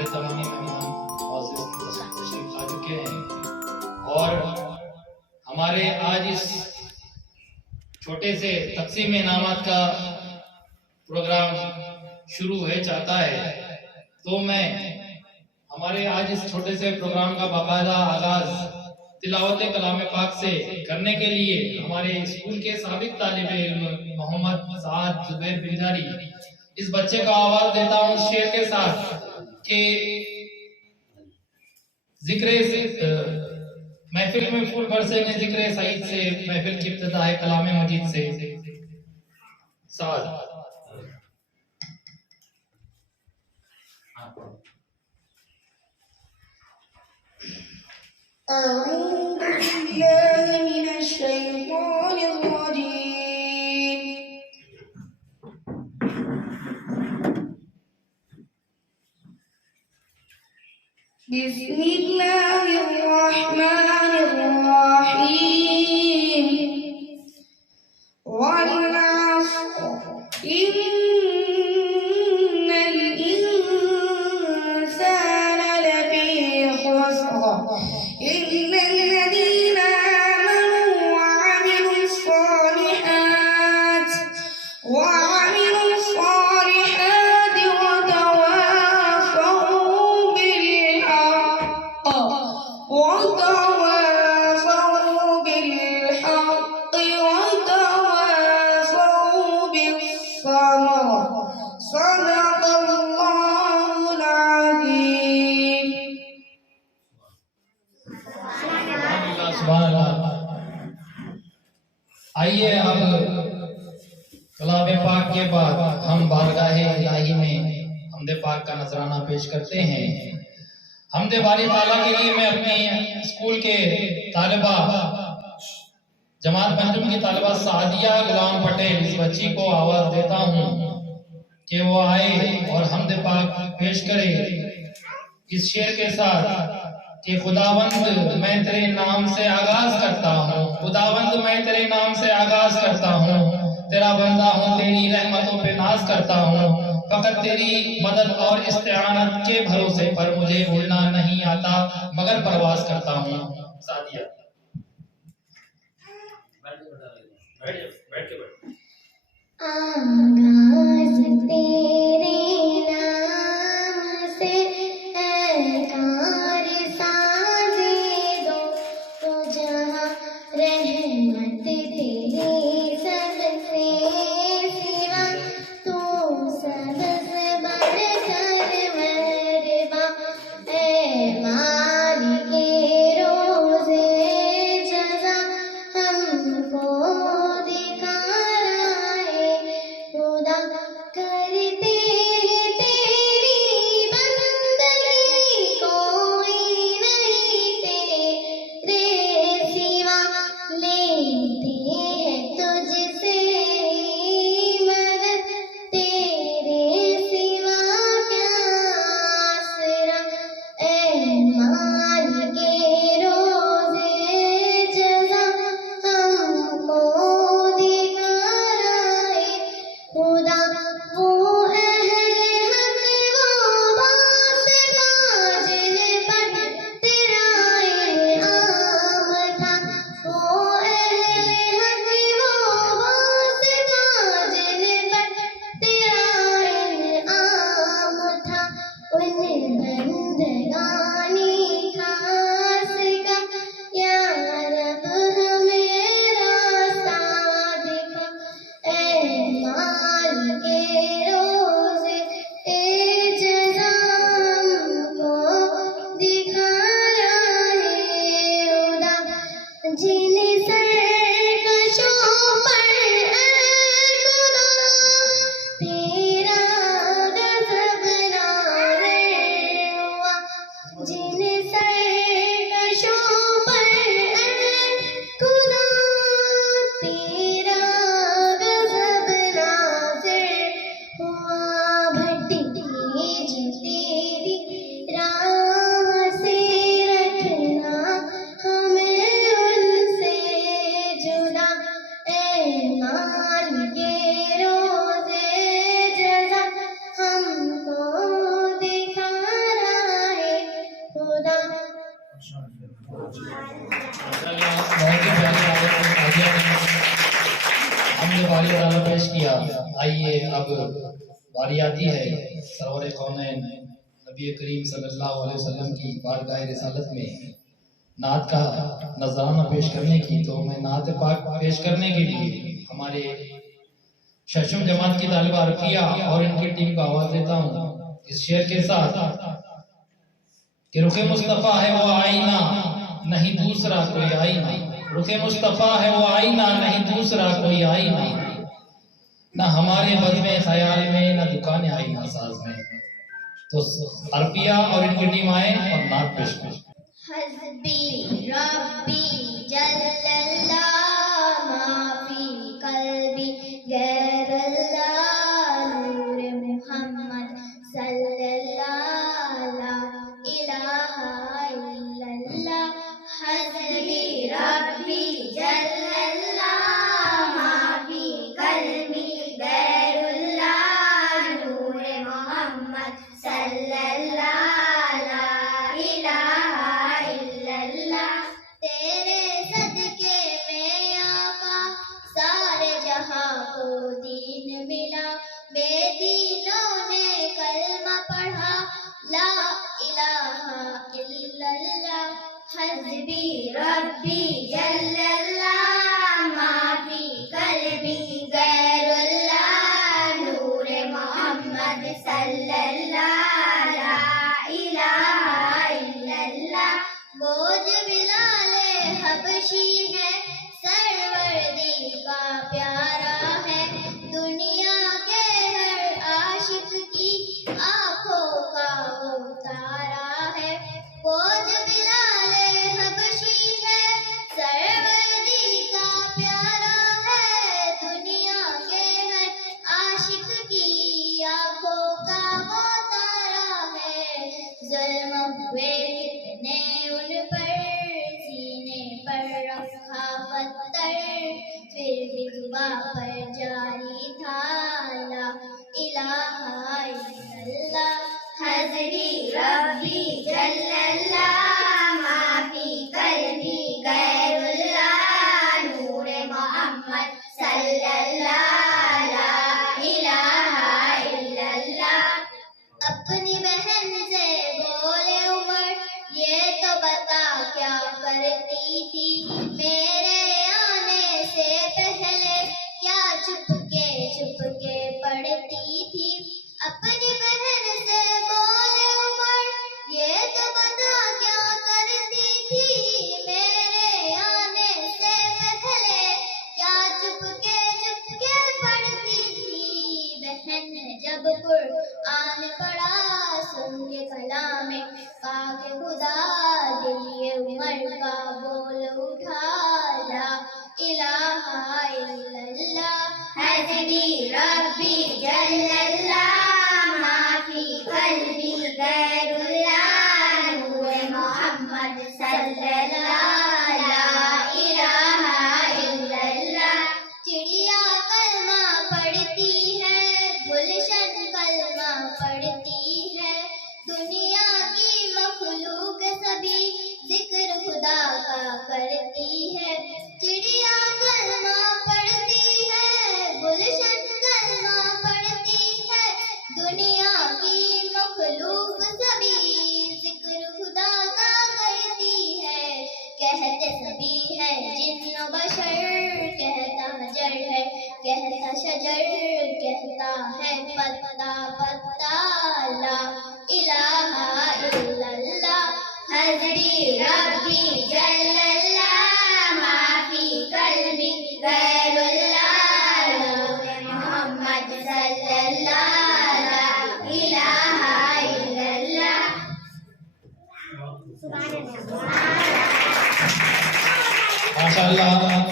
ہمارے تمامی مہمان معزز تشریف لا چکے ہیں اور ہمارے آج اس چھوٹے سے تقسیم انعامات کا پروگرام شروع ہو چاہتا ہے، تو میں ہمارے آج اس چھوٹے سے پروگرام کا باقاعدہ آغاز تلاوت کلام پاک سے کرنے کے لیے ہمارے اسکول کے سابق طالب علم محمد سعد زبیر بنجاری اس بچے کو آواز دیتا ہوں اس شعر کے ساتھ کہ ذکر محفل میں پھول برسے نے ذکر سعید سے، محفل کی ابتدا ہے کلام مجید سے۔ سعد أعوذ بالله من الشيطان الرجيم بسم الله الرحمن الرحيم والعصر إن الإنسان لفي خسر إلا الذين آمنوا وعملوا الصالحات وتواصوا بالحق وتواصوا بالصبر صدق الله العظيم. سبحان اللہ۔ آئیے اب کلام پاک کے بعد ہم بارگاہ الہی میں حمد پاک کا نذرانہ پیش کرتے ہیں۔ حمد باری تعالیٰ کے لیے میں اپنی اسکول کے طالبہ جماعت پنجم کی طالبہ سعدیہ غلام پٹیل اس بچی کو آواز دیتا ہوں کہ وہ آئے اور حمد پاک پیش کرے اس شعر کے ساتھ کہ خداوند میں تیرے نام سے آغاز کرتا ہوں، خداوند میں تیرے نام سے آغاز کرتا ہوں، تیرا بندہ ہوں، تیری رحمتوں پہ ناز کرتا ہوں، فقط تیری مدد اور استعانت کے بھروسے پر مجھے اڑنا نہیں آتا مگر پرواز کرتا ہوں۔ سعدیہ آغاز تیرے نام سے ہے کار سازی دو تو جہاں رحمت تیری سب سے سوا تو سب سے بڑھ کر مہرباں اے مالک روزے جزا ہم کو دکھا رہا ہے خدا کرتے نذرانہ پیش کیا. آئیے اب باری آتی ہے سرور کونین نبی کریم صلی اللہ علیہ وسلم کی بارگاہ رسالت میں نعت کا نذرانہ پیش کرنے کی. تو میں نعت پاک پیش کرنے کے لیے ہمارے ششم جماعت کی طالبہ عرفیہ اور ان کی ٹیم کو آواز دیتا ہوں اس شعر کے ساتھ کہ رخ مصطفیٰ ہے وہ آئینہ نہیں دوسرا کوئی آئینہ. رخ مصطفیٰ ہے وہ آئینہ نہیں دوسرا کوئی آئینہ. نہ ہمارے بزم خیال میں نہ دکان آئینہ ساز میں. تو عرفیہ اور ان کی ٹیم آئے اور نعت پیش کریں. حسبی ربی جل اللہ ما فی قلبی غیر اللہ نور محمد صلی اللہ لا الہ الا اللہ. حسبی ربی جل اللہ ما فی قلبی غیر اللہ نور محمد صلی اللہ لا الہ الا اللہ. تیرے صدقے میں آقا سارے جہاں کو دین ملا. بے دینوں نے کلمہ پڑھا لا الہ الا اللہ. حسبی ربی جل اللہ ما فی قلبی غیر اللہ نور محمد صلی اللہ لا الہ الا اللہ. بوجھ بلال حبشی ہے سروردی کا پیارا ہے. دنیا کے ہر عاشق کی آنکھوں کا وہ تارا ہے. بوجھ بلال حبشی ہے سروردی کا پیارا ہے. دنیا کے ہر عاشق کی آنکھوں کا وہ تارا ہے. ظلم ہوئے کتنے ان پر سینے پر رکھا پتھر پھر بھی زباں پر جاری تھا لا الہ الا اللہ. حسبی ربی جل اللہ ما فی قلبی غیر اللہ نور محمد صلی اللہ لا الہ الا اللہ. اپنی بہن سے بولے عمر یہ تو بتا کیا کرتی تھی. میرے آنے سے پہلے کیا چھپ کے پڑھتی تھی. اپنی بہن سے بولے عمر یہ تو بتا کیا کرتی تھی. میرے آنے سے پہلے کیا چھپ کے پڑھتی تھی. بہن نے جب قرآن پڑھا سن کے کلام پاک خدا دل عمر کا بول اٹھا لا الہ الا اللہ. حسبی ربی جل اللہ ما فی قلبی غیر اللہ نور محمد صلی اللہ لا الہ الا اللہ. چڑیا کلمہ پڑھتی ہے گلشن کلمہ پڑھتی ہے. دنیا کی مخلوق سبھی ذکر خدا کا کرتی ہے. چڑیا کلمہ پڑھتی ہے گلشن کلمہ پڑھتی ہے. دنیا کی مخلوق سبھی ذکر خدا کا کرتی ہے. کہتے سبھی ہے جن و بشر کہتا حجر ہے کہتا شجر کہتا ہے پتا پتا لا الہ الا اللہ. حسبی ربی جل اللہ ما فی قلبی غیر اللہ نور محمد صلی اللہ لا الہ الا اللہ. ماشاء اللہ